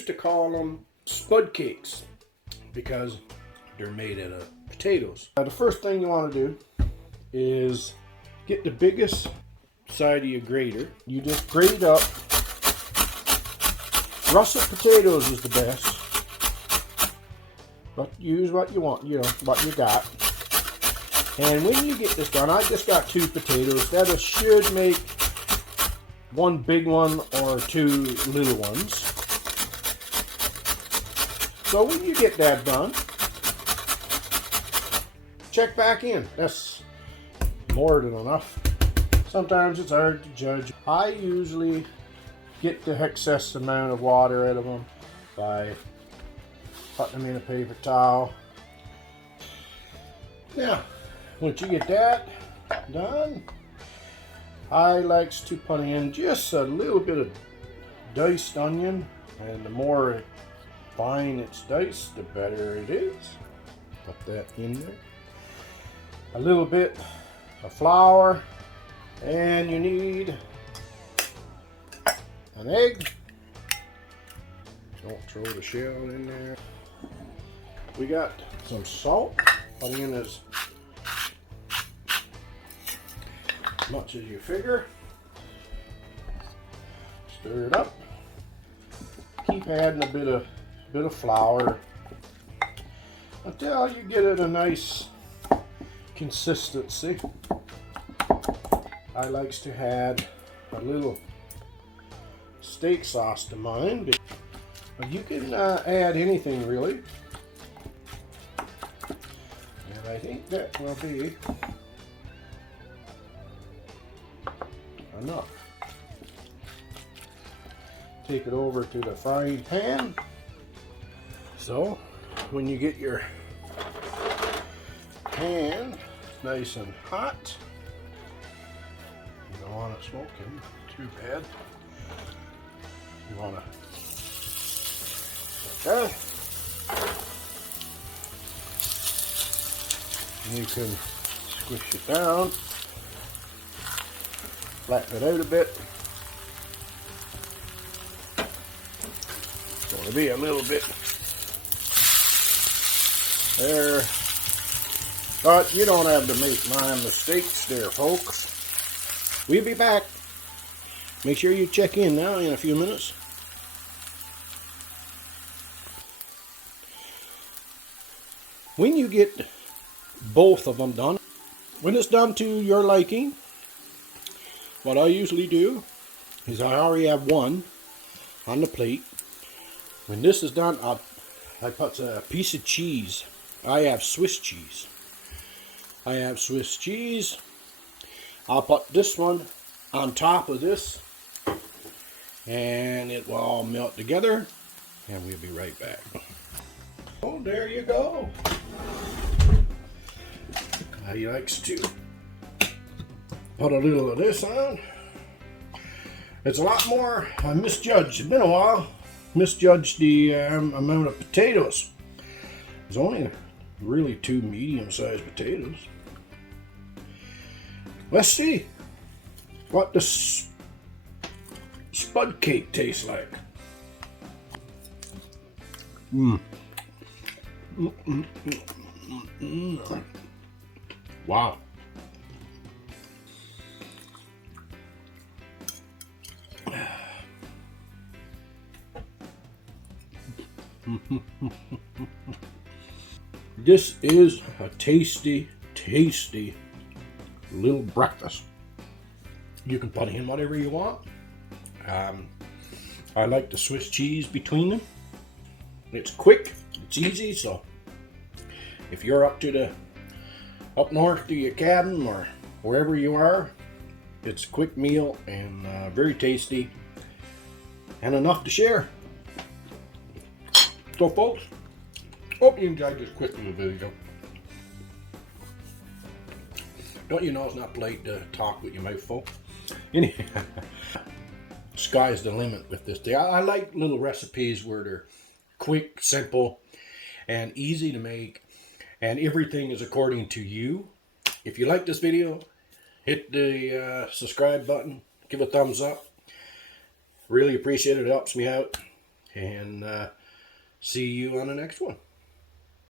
used to call them spud cakes because they're made out of potatoes. Now, the first thing you want to do is get the biggest side of your grater. You just grate up. Russet potatoes is the best, but use what you want, what you got. And when you get this done, I just got 2 potatoes. That should make 1 big one or 2 little ones. So when you get that done, check back in. That's more than enough. Sometimes it's hard to judge. I usually get the excess amount of water out of them by putting them in a paper towel. Now, once you get that done, I likes to put in just a little bit of diced onion, and the more fine it's diced, the better it is. Put that in there. A little bit of flour, and you need an egg. Don't throw the shell in there. We got some salt. Put in as much as you figure. Stir it up. Keep adding a bit of flour until you get it a nice consistency. I likes to add a little steak sauce to mine, but you can add anything really. And I think that will be enough. Take it over to the frying pan. So when you get your pan nice and hot, you don't want it smoking too bad. You want to, okay. You can squish it down, flatten it out a bit. It's going to be a little bit there, but you don't have to make my mistakes there, folks. We'll be back. Make sure you check in now in a few minutes. When you get both of them done, when it's done to your liking, what I usually do is I already have one on the plate. When this is done, I put a piece of cheese. I have Swiss cheese. I'll put this one on top of this, and it will all melt together, and we'll be right back. Oh, there you go. He likes to put a little of this on. It's a lot more. I misjudged. It's been a while. Misjudged the amount of potatoes. There's only really 2 medium-sized potatoes. Let's see what the spud cake tastes like. Wow. This is a tasty, tasty little breakfast. You can put in whatever you want. I like the Swiss cheese between them. It's quick, it's easy, so if you're up north to your cabin or wherever you are, it's a quick meal and very tasty and enough to share. So folks, hope you enjoyed this quick little video. Don't you know it's not polite to talk with your mouth full? Anyway, sky's the limit with this thing. I like little recipes where they're quick, simple, and easy to make, and everything is according to you. If you like this video, hit the subscribe button, give a thumbs up. Really appreciate it. It helps me out. And see you on the next one.